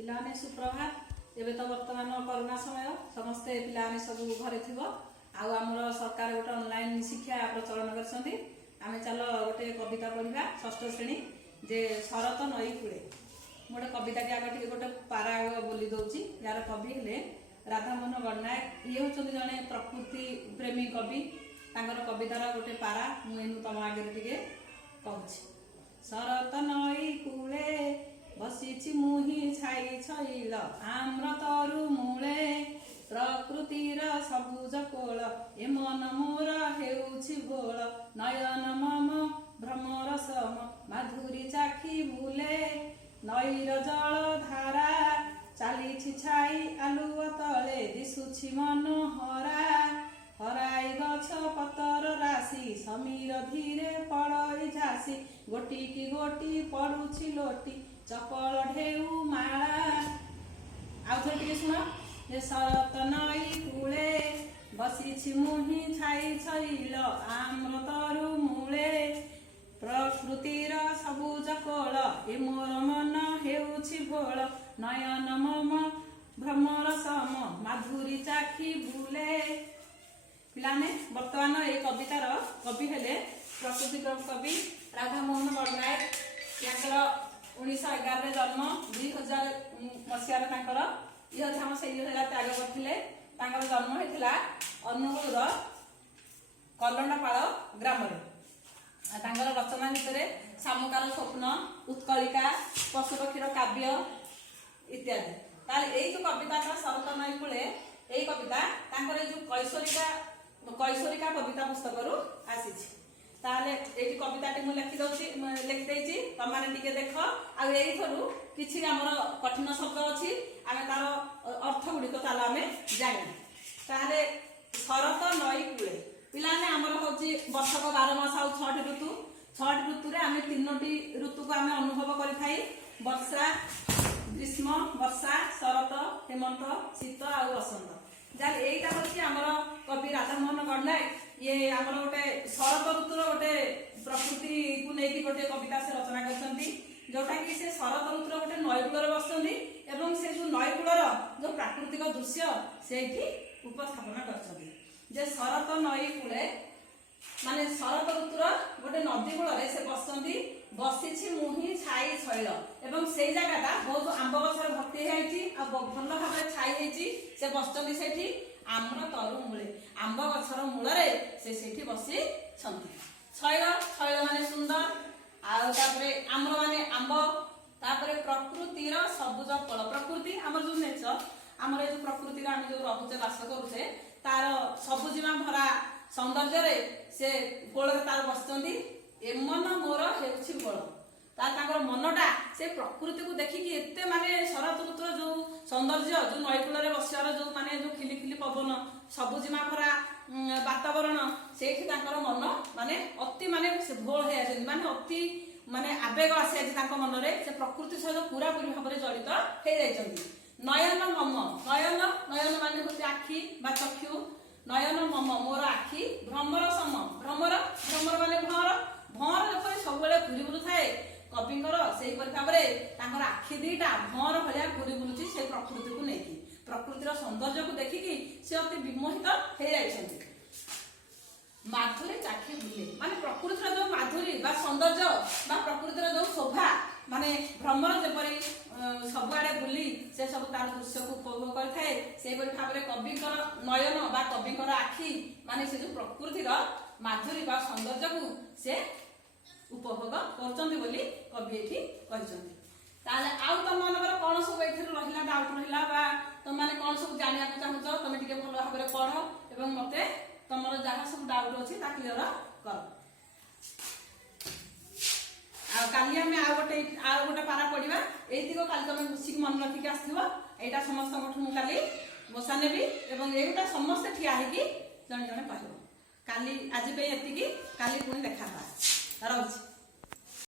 पिलाने सुप्रभात। एबे तो वर्तमान कोरोना समय समस्ते पिलाने सब घरे थिबो आउ हमर सरकार गोटे ऑनलाइन शिक्षा प्रचलन करछंती। आमे चलो गोटे कविता पढ़िबा षष्ठ श्रेणी जे शरत नई कूले। गोटे कविता के आगे गोटे पारा बोली दउची। यार कवि हेले राधामोहन गणनायक। ये होचंती जने प्रकृति प्रेमी कवि। तांकर कवितार गोटे पारा मुझे तुम आगे टिके कहूँ। शरत नई कूले बसीछि मुहि छाई छैल आम्र तरु मूले प्रकृतिर सबुज कोल ए मन मोर हेउछि भोल नयन मम भ्रमर सम माधुरी चाखी भूले नईर जल धारा चालिछि छाई आलुआ तले दिसुछि मनोहरा हराई गछ पतर राशि समीर धीरे पड़ई झासी गोटी की गोटी पड़ुछि लोटी चपल ढेउ माला। आउ थोड़े टिके सुन। जे शरत नई कूले बसीछि मुहि छाई छैल आम्र तरु मूले प्रकृतिर सबुज कोल ए मोर मन हेउछि भोल नयन मम भ्रमर सम माधुरी चाखी भूले। पिलाने वर्तमान ये कवितार कवि हेले प्रकृति कवि राधामोहन गणनायक। याकर 1911 जन्म 2000 मसीहार तांकर इहधाम से त्याग करथिले। तांकर जन्म हेतिला अनुगुळर कलंडापाळ ग्राम रे। तांकर रचना भितरे सामुकार स्वप्न उत्कलिका पशुपक्षीर काव्य इत्यादि। ताले एई जो कविता शरत नई कूले एई कविता तांकर जो कैशोरिका कविता पुस्तक रु आसीछि। ताले एई कविताटी मु लिखि देछि तुम माने टिके देख। आ एई थरु किछि हमर कठिन शब्द अछि आमे तार अर्थ गुडी को ताला आमे जानि। ताले शरत नई कूले पिलाने हमर होछि वर्षक 12 मास आ 6 ऋतु। 6 ऋतु रे आमे तीनोटी ऋतु को आमे अनुभव करि थाई। वर्षा ग्रीष्म वर्षा शरत हेमंत शीत आ वसंत। जाल एटा होछि हमर कवि राधामोहन गणनायक। ये हमर गोटे शरत ऋतुर गोटे प्रकृति को नेकी गोटे कविता से रचना करछंती। जोटा कि से शरत ऋतुर गोटे नईकूलर बसछंती एवं से जो नईकूलर जो प्राकृतिक दृश्य सेठी उपस्थापना करछंती। जे शरत नई कूले माने शरत ऋतुर गोटे नदी कूल से बसछंती। बसीछि मुहि छाई छैल एवं से जगहटा बहुत आंब गछर भर्ती होइछि आ भल भाबरे छाई होइछि। से बसछंती सेठी आम्र तरु मूले आंब गछर मूलरे से सेठी बसी छंती। छैल छैल माने सुंदर आ तापरे आम्र माने आंब तापरे प्रकृतिर सबुज कोल प्रकृति हमर जो नेचर हमर जो प्रकृति रा हम जो रहुचे वास करूचे तार सबुजिमा भरा सौंदर्य रे से कोल रे तार बसछंती। एमन मोर हेउछि भोल तार मनटा से प्रकृति को देखिकी एते माने शरत ऋतुर जो सौंदर्य जो नईकूल बसियार जो माने जो खिली खिली पवन सबुजिमा भरा वातावरण सेठी तांकर मन माने अति माने से भोल हे आछन माने अति माने आवेग आसे तांकर मन रे से प्रकृति सहित पूरा पूरी भाबरे जड़ित हे जाइछन्ती। नयन मम नयन नयन माने होछि आखि बा चक्षु। नयन मम मोर आखि भ्रमर सम भ्रमर भ्रमर माने भर भर जपरि सबले घुरी बुलु थाए कविंकर सेही परि भाबरे तांकर आखि दीटा भर भलिया घुरी बुलुची से प्रकृति को नेकी प्रकृतिर सौंदर्य को देखिकी से अति विमोहित हे जाइछन्ती। माधुरी चाखी भूले माने प्रकृतिर जो माधुरी बा सौंदर्य बा प्रकृतिर जो शोभा माने भ्रमर जेपरि सबुआडे बुली से सब तार दृश्य को उपभोग करथाए सेही परि भाबरे कविंकर नयन बा कविंकर आखि माने से जो प्रकृतिर माधुरी बा सौंदर्य को से उपभोग करछन्ती बोली कवि एठी कहिसन्ती। ताले आउ तुम मानकर कोन सब एथिर रहिला डाउट रहिला बा तुम माने कोन सब जानिया को चाहूछ तुम टिके भलो भाबरे पढ एवं मते तमरो जहा सब डाउट अछि ता क्लियर कर। आ काली हमें आ गोटे पारा पढिबा एतिको काली तुम खुशी मन रखिके आथिबो। एटा समस्त मठु मु काली बसा नेबी एवं एटा समस्त ठिया हेकी जण जण कहबो। काली आज पे एतिकी काली पुणी देखा रहउछि।